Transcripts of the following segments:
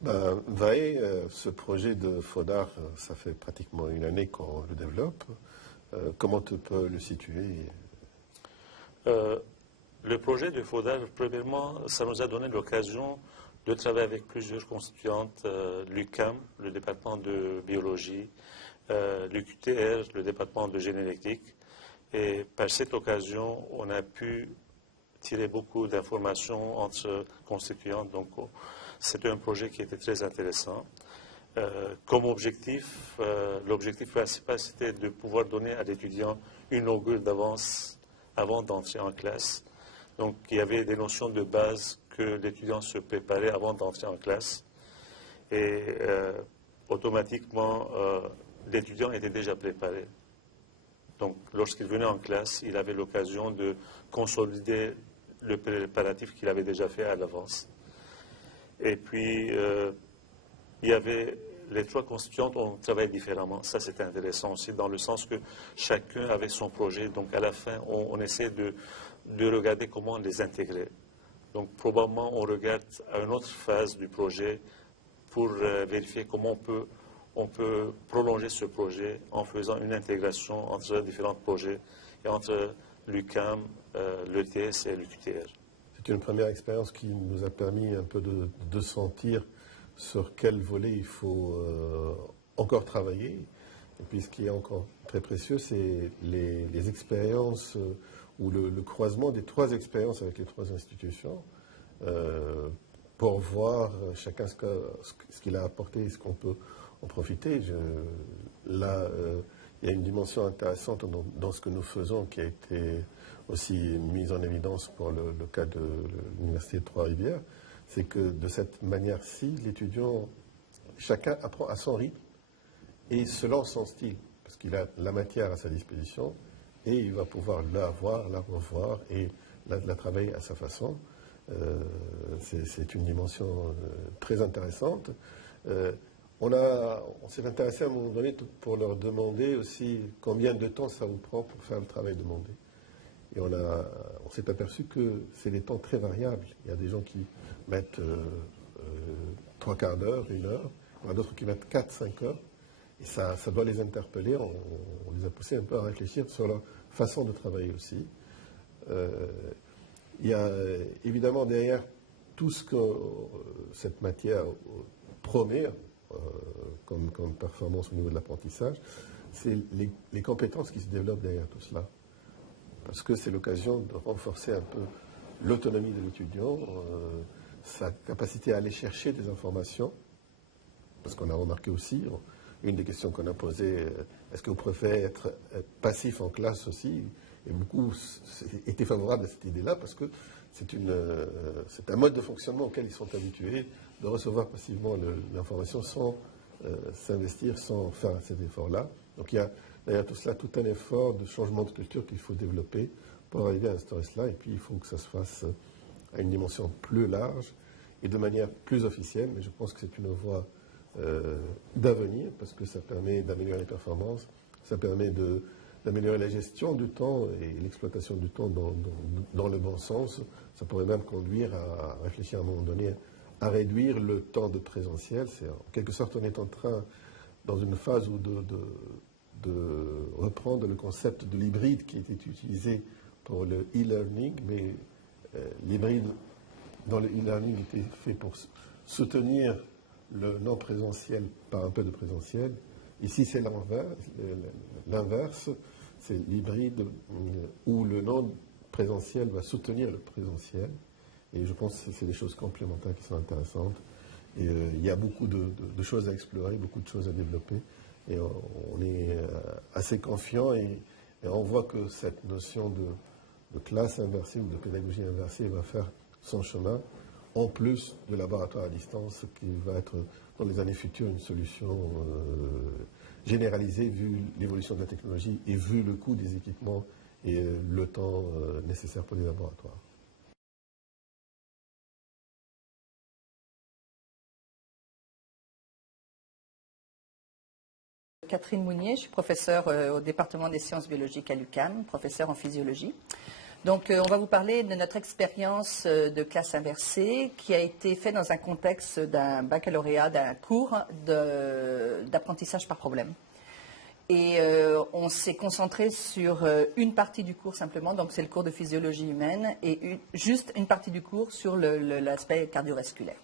Ben, Vae, ce projet de FODAR, ça fait pratiquement une année qu'on le développe. Comment tu peux le situer? Euh, le projet de FODAR, premièrement, ça nous a donné l'occasion de travailler avec plusieurs constituantes, l'UQAM, le département de biologie, l'UQTR, le département de génétique. Et par cette occasion, on a pu tirer beaucoup d'informations entre constituantes. Donc, c'était un projet qui était très intéressant. Comme objectif, l'objectif principal, c'était de pouvoir donner à l'étudiant une augure d'avance avant d'entrer en classe. Donc, il y avait des notions de base que l'étudiant se préparait avant d'entrer en classe. Et automatiquement, l'étudiant était déjà préparé. Donc, lorsqu'il venait en classe, il avait l'occasion de consolider le préparatif qu'il avait déjà fait à l'avance. Et puis, il y avait les trois constituantes ont travaillé différemment. Ça, c'était intéressant aussi, dans le sens que chacun avait son projet. Donc, à la fin, on essaie de regarder comment les intégrer. Donc, probablement, on regarde à une autre phase du projet pour vérifier comment on peut prolonger ce projet en faisant une intégration entre différents projets et entre l'UQAM, l'ETS et l'UQTR. C'est une première expérience qui nous a permis un peu de sentir sur quel volet il faut encore travailler. Et puis ce qui est encore très précieux, c'est les expériences ou le croisement des trois expériences avec les trois institutions pour voir chacun ce qu'il a apporté et ce qu'on peut en profiter. Là, il y a une dimension intéressante dans ce que nous faisons qui a été aussi mise en évidence pour le cas de l'Université de Trois-Rivières. C'est que de cette manière-ci, l'étudiant, chacun apprend à son rythme et selon son style, parce qu'il a la matière à sa disposition et il va pouvoir la voir, la revoir et la travailler à sa façon. C'est une dimension très intéressante. On s'est intéressé à un moment donné pour leur demander aussi combien de temps ça vous prend pour faire le travail demandé. Et on s'est aperçu que c'est des temps très variables. Il y a des gens qui mettent 3/4 d'heure, 1 heure. Il y en a d'autres qui mettent 4-5 heures. Et ça doit les interpeller. On les a poussés un peu à réfléchir sur leur façon de travailler aussi. Il y a évidemment derrière tout ce que cette matière promet comme performance au niveau de l'apprentissage, c'est les compétences qui se développent derrière tout cela. Parce que c'est l'occasion de renforcer un peu l'autonomie de l'étudiant, sa capacité à aller chercher des informations. Parce qu'on a remarqué aussi, une des questions qu'on a posées, est-ce que vous préférez être passif en classe aussi? Et beaucoup étaient favorables à cette idée-là parce que c'est un mode de fonctionnement auquel ils sont habitués, de recevoir passivement l'information sans s'investir, sans faire cet effort-là. Donc il y a derrière tout cela tout un effort de changement de culture qu'il faut développer pour arriver à instaurer cela. Et puis il faut que ça se fasse à une dimension plus large et de manière plus officielle. Mais je pense que c'est une voie d'avenir parce que ça permet d'améliorer les performances, ça permet d'améliorer la gestion du temps et l'exploitation du temps dans le bon sens. Ça pourrait même conduire à réfléchir à un moment donné à réduire le temps de présentiel. En quelque sorte, on est en train, dans une phase où de reprendre le concept de l'hybride qui était utilisé pour le e-learning, mais l'hybride dans le e-learning était fait pour soutenir le non présentiel par un peu de présentiel. Ici, c'est l'inverse, c'est l'hybride où le non présentiel va soutenir le présentiel. Et je pense que c'est des choses complémentaires qui sont intéressantes. Et il y a beaucoup de choses à explorer, beaucoup de choses à développer. Et on est assez confiant et on voit que cette notion de classe inversée ou de pédagogie inversée va faire son chemin, en plus de laboratoire à distance qui va être dans les années futures une solution généralisée vu l'évolution de la technologie et vu le coût des équipements et le temps nécessaire pour les laboratoires. Catherine Mounier, je suis professeure au département des sciences biologiques à l'UQAM, professeure en physiologie. Donc, on va vous parler de notre expérience de classe inversée qui a été faite dans un contexte d'un baccalauréat, d'un cours d'apprentissage par problème. Et on s'est concentré sur une partie du cours simplement, donc c'est le cours de physiologie humaine, et juste une partie du cours sur l'aspect cardiovasculaire.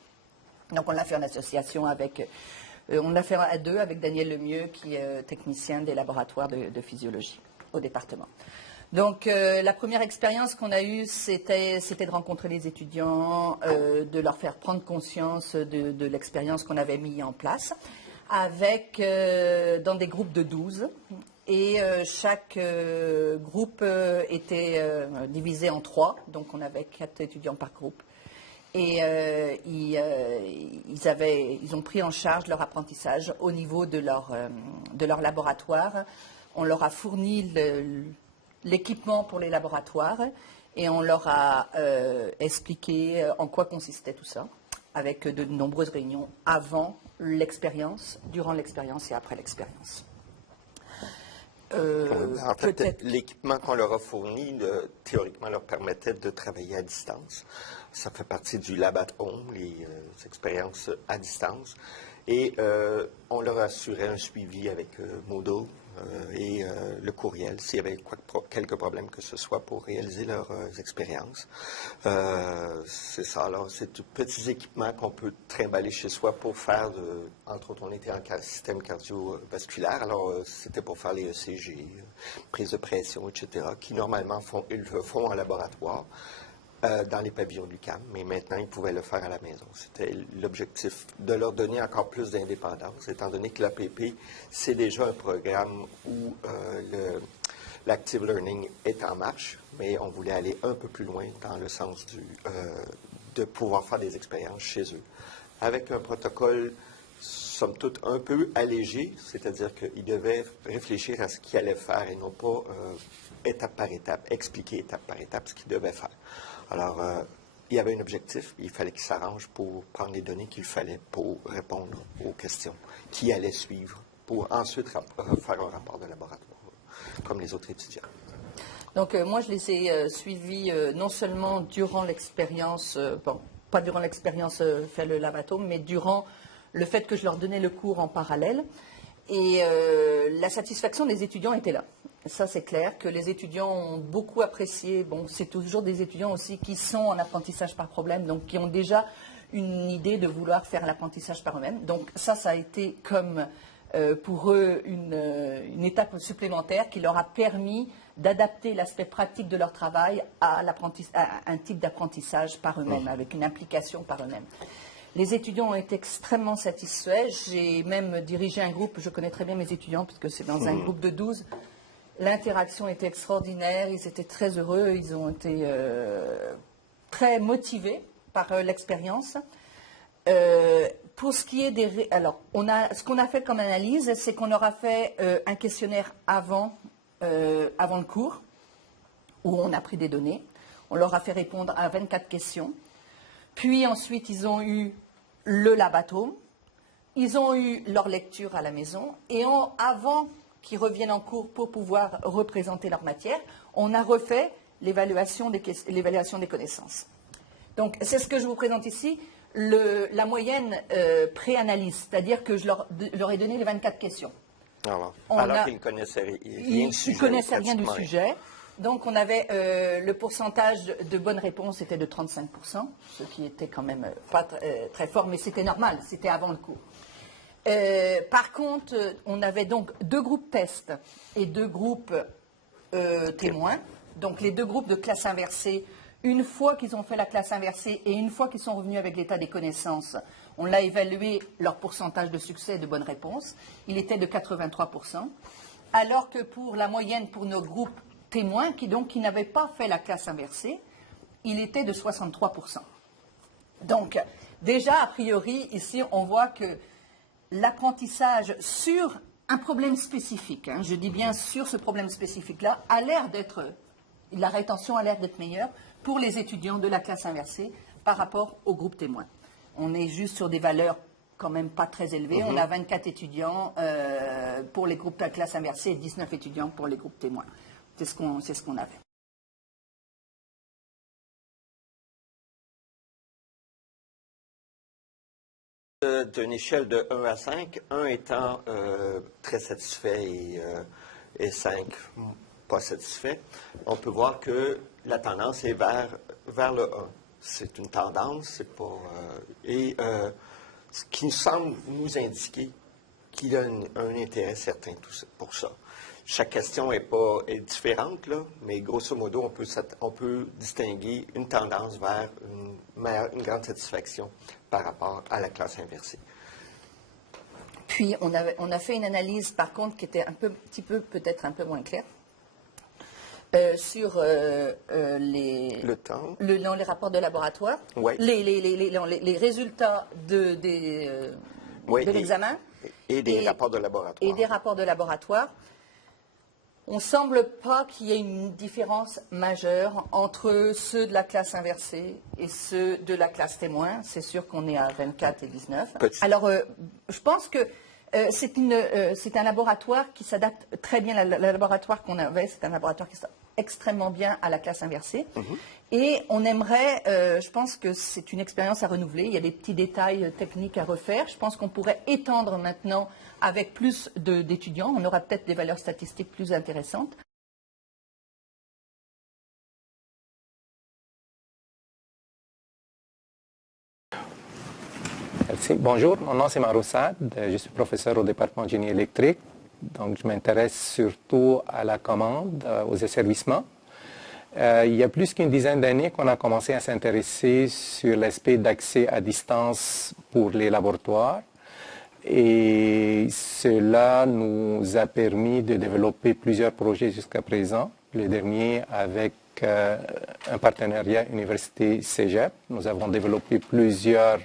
Donc on l'a fait en association avec, on l'a fait à deux avec Daniel Lemieux, qui est technicien des laboratoires de physiologie au département. Donc la première expérience qu'on a eue, c'était de rencontrer les étudiants, de leur faire prendre conscience de l'expérience qu'on avait mis en place, dans des groupes de 12. Et chaque groupe était divisé en 3, donc on avait 4 étudiants par groupe. Et ils ont pris en charge leur apprentissage au niveau de leur laboratoire. On leur a fourni l'équipement pour les laboratoires et on leur a expliqué en quoi consistait tout ça, avec de nombreuses réunions avant l'expérience, durant l'expérience et après l'expérience. En fait, l'équipement qu'on leur a fourni, théoriquement, leur permettait de travailler à distance. Ça fait partie du Lab at Home, les expériences à distance. Et on leur assurait un suivi avec Moodle et le courriel, s'il y avait quelques problèmes que ce soit pour réaliser leurs expériences. C'est ça. Alors, c'est de petits équipements qu'on peut trimballer chez soi pour faire, entre autres, on était en système cardiovasculaire, alors c'était pour faire les ECG, prise de pression, etc., qui normalement ils le font en laboratoire. Dans les pavillons du CAM, mais maintenant, ils pouvaient le faire à la maison. C'était l'objectif de leur donner encore plus d'indépendance, étant donné que l'APP, c'est déjà un programme où l'active learning est en marche, mais on voulait aller un peu plus loin dans le sens de pouvoir faire des expériences chez eux. Avec un protocole, somme toute, un peu allégé, c'est-à-dire qu'ils devaient réfléchir à ce qu'ils allaient faire et non pas étape par étape, expliquer étape par étape ce qu'ils devaient faire. Alors, il y avait un objectif, il fallait qu'ils s'arrangent pour prendre les données qu'il fallait pour répondre aux questions, qui allaient suivre, pour ensuite faire un rapport de laboratoire, comme les autres étudiants. Donc, moi, je les ai suivis non seulement durant l'expérience, bon, pas durant l'expérience faire le labatome, mais durant le fait que je leur donnais le cours en parallèle. Et la satisfaction des étudiants était là. Ça, c'est clair que les étudiants ont beaucoup apprécié. Bon, c'est toujours des étudiants aussi qui sont en apprentissage par problème, donc qui ont déjà une idée de vouloir faire l'apprentissage par eux-mêmes. Donc ça a été comme pour eux une étape supplémentaire qui leur a permis d'adapter l'aspect pratique de leur travail à un type d'apprentissage par eux-mêmes, avec une implication par eux-mêmes. Les étudiants ont été extrêmement satisfaits. J'ai même dirigé un groupe, je connais très bien mes étudiants, puisque c'est dans un groupe de 12. L'interaction était extraordinaire, ils étaient très heureux, ils ont été très motivés par l'expérience. Pour ce qui est des... Alors, ce qu'on a fait comme analyse, c'est qu'on leur a fait un questionnaire avant le cours, où on a pris des données. On leur a fait répondre à 24 questions. Puis ensuite, ils ont eu le labatome, ils ont eu leur lecture à la maison, et avant qu'ils reviennent en cours pour pouvoir représenter leur matière, on a refait l'évaluation des connaissances. Donc, c'est ce que je vous présente ici, la moyenne pré-analyse, c'est-à-dire que je leur ai donné les 24 questions. Alors qu'ils ne connaissaient rien du sujet. Ils ne connaissaient rien du sujet. Donc, on avait le pourcentage de bonnes réponses était de 35%, ce qui était quand même pas très fort, mais c'était normal, c'était avant le cours. Par contre, on avait donc 2 groupes tests et 2 groupes témoins. Donc, les 2 groupes de classe inversée, une fois qu'ils ont fait la classe inversée et une fois qu'ils sont revenus avec l'état des connaissances, on l'a évalué leur pourcentage de succès et de bonnes réponses. Il était de 83%. Alors que pour la moyenne, pour nos groupes témoins, qui n'avaient pas fait la classe inversée, il était de 63%. Donc, déjà, a priori, ici, on voit que l'apprentissage sur un problème spécifique, je dis bien sur ce problème spécifique-là, la rétention a l'air d'être meilleure pour les étudiants de la classe inversée par rapport au groupe témoin. On est juste sur des valeurs quand même pas très élevées. On a 24 étudiants pour les groupes de la classe inversée et 19 étudiants pour les groupes témoins. C'est ce qu'on avait. D'une échelle de 1 à 5, 1 étant très satisfait et 5 pas satisfait, on peut voir que la tendance est vers le 1. C'est une tendance, c'est pas... ce qui semble nous indiquer qu'il y a un intérêt certain pour ça. Chaque question est différente, là, mais grosso modo, on peut distinguer une tendance vers une grande satisfaction par rapport à la classe inversée. Puis, on a fait une analyse, par contre, qui était peut-être un peu moins claire, sur les rapports de laboratoire, ouais. les résultats de l'examen. Et des rapports de laboratoire. Et des rapports de laboratoire. On ne semble pas qu'il y ait une différence majeure entre ceux de la classe inversée et ceux de la classe témoin. C'est sûr qu'on est à 24 et 19. Alors, je pense que c'est un laboratoire qui s'adapte très bien. Le laboratoire qu'on avait, c'est un laboratoire qui s'adapte extrêmement bien à la classe inversée. Et on aimerait, je pense que c'est une expérience à renouveler. Il y a des petits détails techniques à refaire. Je pense qu'on pourrait étendre maintenant avec plus d'étudiants. On aura peut-être des valeurs statistiques plus intéressantes. Merci. Bonjour, mon nom c'est Maroussad. Je suis professeur au département de génie électrique. Donc, je m'intéresse surtout à la commande, aux asservissements. Il y a plus qu'une dizaine d'années qu'on a commencé à s'intéresser sur l'aspect d'accès à distance pour les laboratoires. Et cela nous a permis de développer plusieurs projets jusqu'à présent. Le dernier avec un partenariat Université Cégep. Nous avons développé plusieurs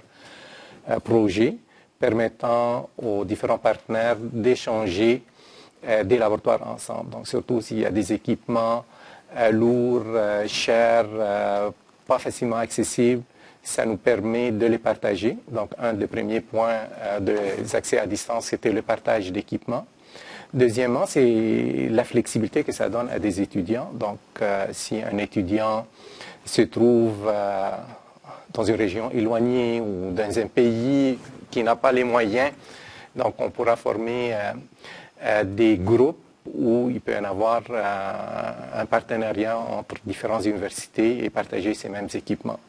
projets permettant aux différents partenaires d'échanger des laboratoires ensemble. Donc, surtout s'il y a des équipements lourds, chers, pas facilement accessibles, ça nous permet de les partager. Donc, un des premiers points des accès à distance, c'était le partage d'équipements. Deuxièmement, c'est la flexibilité que ça donne à des étudiants. Donc, si un étudiant se trouve dans une région éloignée ou dans un pays qui n'a pas les moyens, donc on pourra former des groupes où il peut y avoir un partenariat entre différentes universités et partager ces mêmes équipements.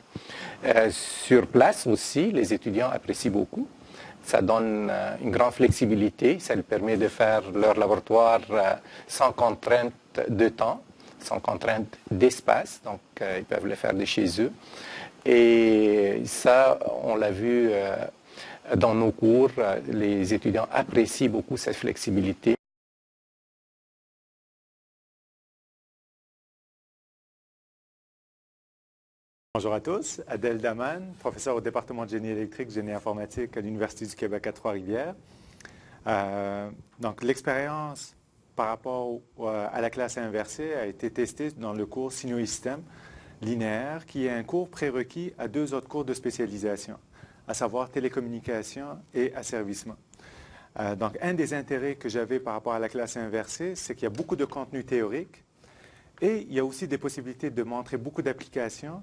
Sur place aussi, les étudiants apprécient beaucoup. Ça donne une grande flexibilité, ça leur permet de faire leur laboratoire sans contrainte de temps, sans contrainte d'espace, donc ils peuvent le faire de chez eux. Et ça, on l'a vu dans nos cours, les étudiants apprécient beaucoup cette flexibilité. Bonjour à tous, Adèle Daman, professeur au département de génie électrique, génie informatique à l'Université du Québec à Trois-Rivières. Donc l'expérience par rapport à la classe inversée a été testée dans le cours Sinuosystème linéaire, qui est un cours prérequis à 2 autres cours de spécialisation, à savoir télécommunication et asservissement. Donc un des intérêts que j'avais par rapport à la classe inversée, c'est qu'il y a beaucoup de contenu théorique et il y a aussi des possibilités de montrer beaucoup d'applications.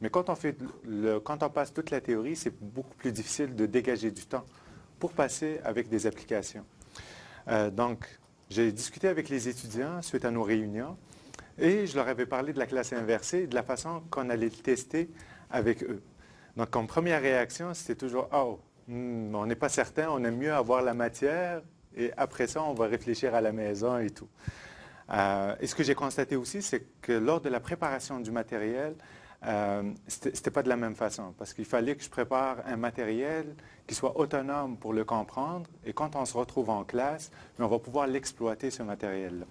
Mais quand on passe toute la théorie, c'est beaucoup plus difficile de dégager du temps pour passer avec des applications. Donc, j'ai discuté avec les étudiants suite à nos réunions et je leur avais parlé de la classe inversée et de la façon qu'on allait le tester avec eux. Donc, comme première réaction, c'était toujours « Oh, on n'est pas certain, on aime mieux avoir la matière et après ça, on va réfléchir à la maison et tout. » Et ce que j'ai constaté aussi, c'est que lors de la préparation du matériel, c'était pas de la même façon, parce qu'il fallait que je prépare un matériel qui soit autonome pour le comprendre, et quand on se retrouve en classe, on va pouvoir l'exploiter, ce matériel-là.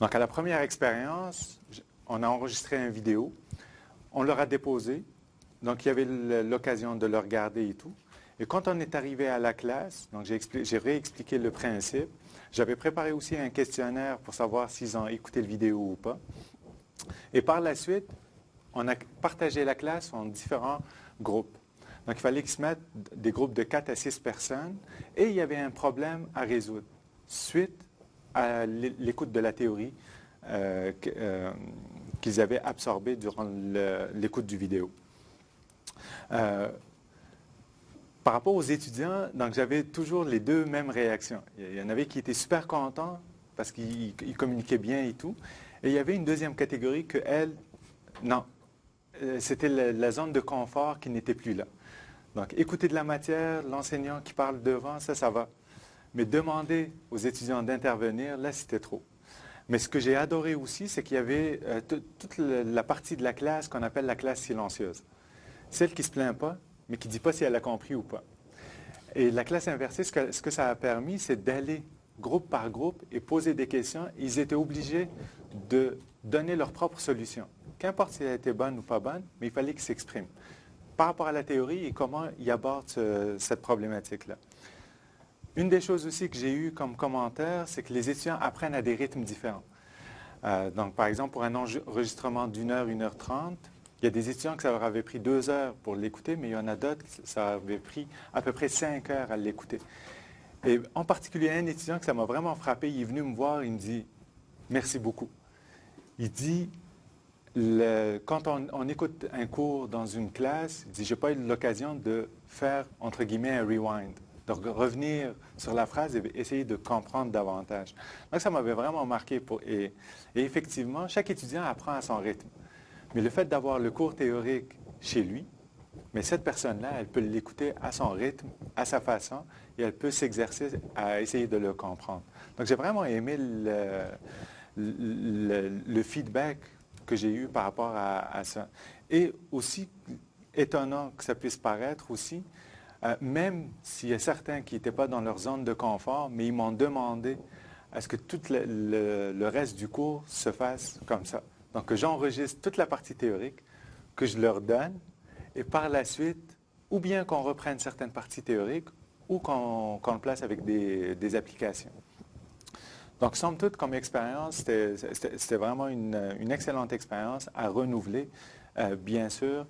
Donc, à la première expérience, on a enregistré une vidéo, on leur a déposé, donc il y avait l'occasion de le regarder et tout. Et quand on est arrivé à la classe, donc j'ai réexpliqué le principe, j'avais préparé aussi un questionnaire pour savoir s'ils ont écouté la vidéo ou pas. Et par la suite, on a partagé la classe en différents groupes. Donc, il fallait qu'ils se mettent des groupes de 4 à 6 personnes et il y avait un problème à résoudre suite à l'écoute de la théorie qu'ils avaient absorbée durant l'écoute du vidéo. Par rapport aux étudiants, donc j'avais toujours les deux mêmes réactions. Il y en avait qui étaient super contents parce qu'ils communiquaient bien et tout. Et il y avait une deuxième catégorie que elle, non, c'était la zone de confort qui n'était plus là. Donc écouter de la matière, l'enseignant qui parle devant, ça va. Mais demander aux étudiants d'intervenir, là, c'était trop. Mais ce que j'ai adoré aussi, c'est qu'il y avait toute la partie de la classe qu'on appelle la classe silencieuse. Celle qui ne se plaint pas, mais qui ne dit pas si elle a compris ou pas. Et la classe inversée, ce que ça a permis, c'est d'aller groupe par groupe et poser des questions. Ils étaient obligés de donner leur propre solution. Qu'importe si elle était bonne ou pas bonne, mais il fallait qu'ils s'expriment. Par rapport à la théorie et comment ils abordent cette problématique-là. Une des choses aussi que j'ai eues comme commentaire, c'est que les étudiants apprennent à des rythmes différents. Donc, par exemple, pour un enregistrement d'1 heure, 1 heure 30, il y a des étudiants que ça leur avait pris 2 heures pour l'écouter, mais il y en a d'autres que ça avait pris à peu près 5 heures à l'écouter. Et en particulier, un étudiant que ça m'a vraiment frappé, il est venu me voir, il me dit « Merci beaucoup ». Il dit quand on écoute un cours dans une classe, il dit « J'ai pas eu l'occasion de faire, entre guillemets, un rewind ». Donc, revenir sur la phrase et essayer de comprendre davantage. Donc, ça m'avait vraiment marqué. Et effectivement, chaque étudiant apprend à son rythme. Mais le fait d'avoir le cours théorique chez lui, mais cette personne-là, elle peut l'écouter à son rythme, à sa façon, et elle peut s'exercer à essayer de le comprendre. Donc, j'ai vraiment aimé le feedback que j'ai eu par rapport à ça. Et aussi, étonnant que ça puisse paraître aussi, même s'il y a certains qui n'étaient pas dans leur zone de confort, mais ils m'ont demandé à ce que tout le reste du cours se fasse comme ça. Donc, que j'enregistre toute la partie théorique, que je leur donne, et par la suite, ou bien qu'on reprenne certaines parties théoriques, ou qu'on le place avec des applications. Donc, somme toute, comme expérience, c'était vraiment une excellente expérience à renouveler, bien sûr.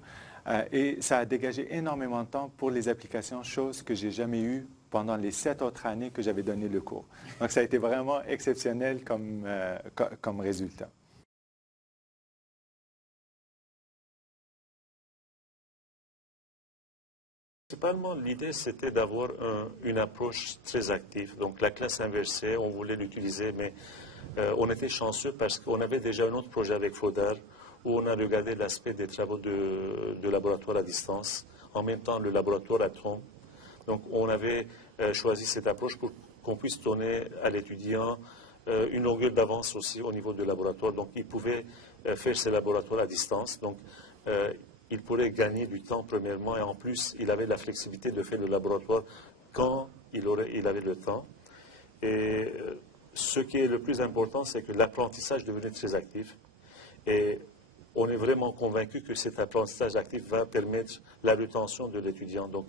Et ça a dégagé énormément de temps pour les applications, chose que je n'ai jamais eue pendant les 7 autres années que j'avais donné le cours. Donc, ça a été vraiment exceptionnel comme résultat. Principalement, l'idée, c'était d'avoir une approche très active. Donc, la classe inversée, on voulait l'utiliser, mais on était chanceux parce qu'on avait déjà un autre projet avec FODAR où on a regardé l'aspect des travaux de laboratoire à distance, en même temps le laboratoire à tronc. Donc, on avait choisi cette approche pour qu'on puisse donner à l'étudiant une longueur d'avance aussi au niveau du laboratoire. Donc, il pouvait faire ses laboratoires à distance. Donc, il pourrait gagner du temps premièrement et en plus, il avait la flexibilité de faire le laboratoire quand il avait le temps. Et ce qui est le plus important, c'est que l'apprentissage devenait très actif. Et on est vraiment convaincu que cet apprentissage actif va permettre la rétention de l'étudiant. Donc,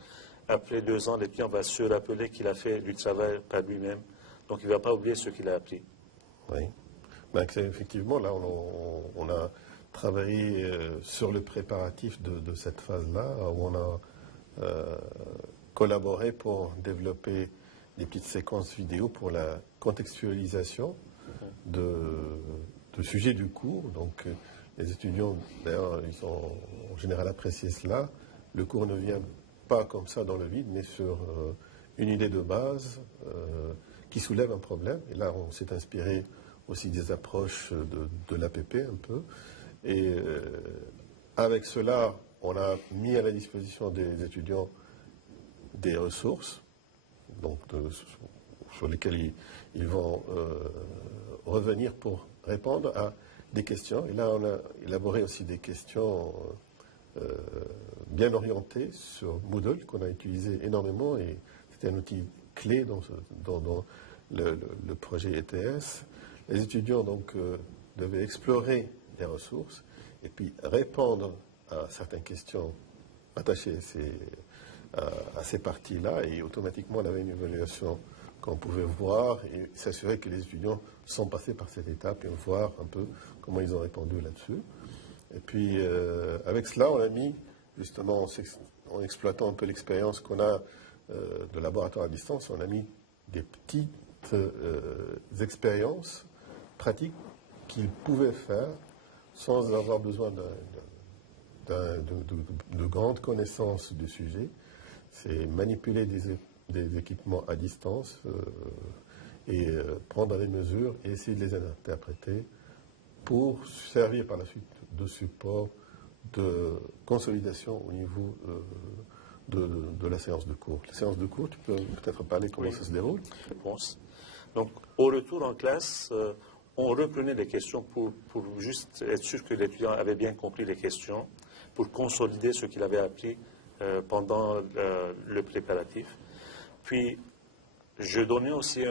après 2 ans, l'étudiant va se rappeler qu'il a fait du travail par lui-même. Donc, il ne va pas oublier ce qu'il a appris. Oui. Ben, effectivement, là, on a travaillé sur le préparatif de cette phase-là, où on a collaboré pour développer des petites séquences vidéo pour la contextualisation de sujets du cours. Donc, les étudiants, d'ailleurs, ils ont en général apprécié cela. Le cours ne vient pas comme ça dans le vide, mais sur une idée de base qui soulève un problème. Et là, on s'est inspiré aussi des approches de l'APP un peu. Et avec cela, on a mis à la disposition des étudiants des ressources, donc sur lesquelles ils vont revenir pour répondre à des questions. Et là, on a élaboré aussi des questions bien orientées sur Moodle, qu'on a utilisé énormément, et c'était un outil clé dans le projet ETS. Les étudiants donc devaient explorer les ressources et puis répondre à certaines questions attachées à ces parties-là, et automatiquement on avait une évaluation qu'on pouvait voir et s'assurer que les étudiants sont passés par cette étape et voir un peu comment ils ont répondu là-dessus. Et puis avec cela, on a mis, justement, en exploitant un peu l'expérience qu'on a de laboratoire à distance, on a mis des petites expériences pratiques qu'ils pouvaient faire sans avoir besoin de grandes connaissances du sujet. c'est manipuler des équipements à distance et prendre des mesures et essayer de les interpréter pour servir par la suite de support, de consolidation au niveau de la séance de cours. La séance de cours, tu peux peut-être parler comment ça se déroule? Réponse. Donc, au retour en classe, on reprenait les questions pour juste être sûr que l'étudiant avait bien compris les questions, pour consolider ce qu'il avait appris pendant le préparatif. Puis, je donnais aussi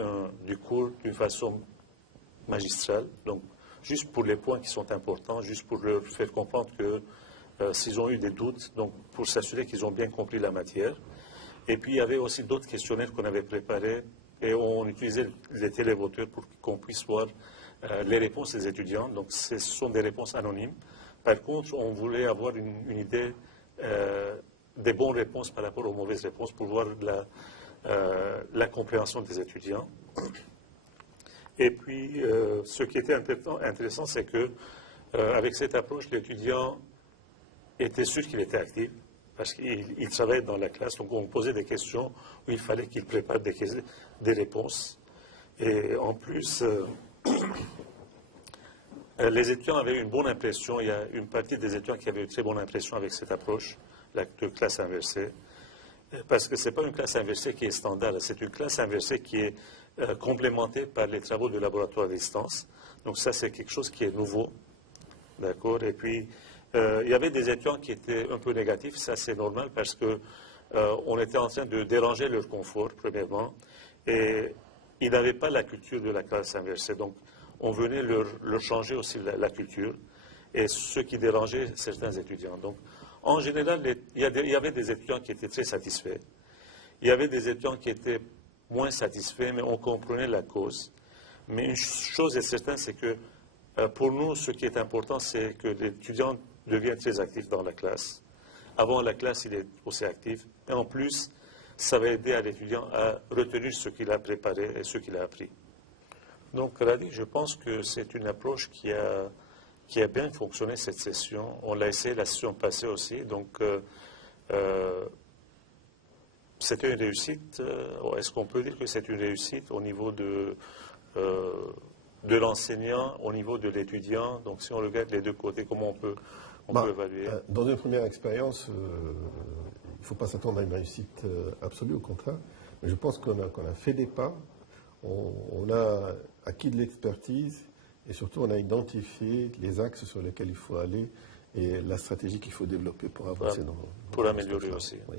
du cours d'une façon magistrale, donc juste pour les points qui sont importants, juste pour leur faire comprendre que s'ils ont eu des doutes, donc pour s'assurer qu'ils ont bien compris la matière. Et puis, il y avait aussi d'autres questionnaires qu'on avait préparés et on utilisait les télévoteurs pour qu'on puisse voir les réponses des étudiants. Donc, ce sont des réponses anonymes. Par contre, on voulait avoir une idée des bonnes réponses par rapport aux mauvaises réponses pour voir la compréhension des étudiants. Et puis, ce qui était intéressant, c'est que avec cette approche, l'étudiant était sûr qu'il était actif parce qu'il travaillait dans la classe. Donc, on posait des questions où il fallait qu'il prépare des réponses. Et en plus, les étudiants avaient une bonne impression. Il y a une partie des étudiants qui avaient une très bonne impression avec cette approche de classe inversée. Parce que ce n'est pas une classe inversée qui est standard, c'est une classe inversée qui est complémentée par les travaux de laboratoire à distance. Donc ça, c'est quelque chose qui est nouveau. D'accord? Et puis, il y avait des étudiants qui étaient un peu négatifs. Ça, c'est normal parce qu'on était en train de déranger leur confort, premièrement. Et ils n'avaient pas la culture de la classe inversée. Donc, on venait leur changer aussi la culture. Et ce qui dérangeait certains étudiants. Donc, en général, il y avait des étudiants qui étaient très satisfaits. Il y avait des étudiants qui étaient moins satisfaits, mais on comprenait la cause. Mais une chose est certaine, c'est que pour nous, ce qui est important, c'est que l'étudiant devient très actif dans la classe. Avant la classe, il est aussi actif. Et en plus, ça va aider à l'étudiant à retenir ce qu'il a préparé et ce qu'il a appris. Donc, Radi, je pense que c'est une approche qui a bien fonctionné cette session. On l'a essayé la session passée aussi. Donc, c'était une réussite. Est-ce qu'on peut dire que c'est une réussite au niveau de l'enseignant, au niveau de l'étudiant? Donc, si on regarde les deux côtés, comment on peut évaluer? Dans une première expérience, il ne faut pas s'attendre à une réussite absolue, au contraire. Mais je pense qu'on a fait des pas, on a acquis de l'expertise et surtout on a identifié les axes sur lesquels il faut aller et la stratégie qu'il faut développer pour avancer pour améliorer aussi. Oui.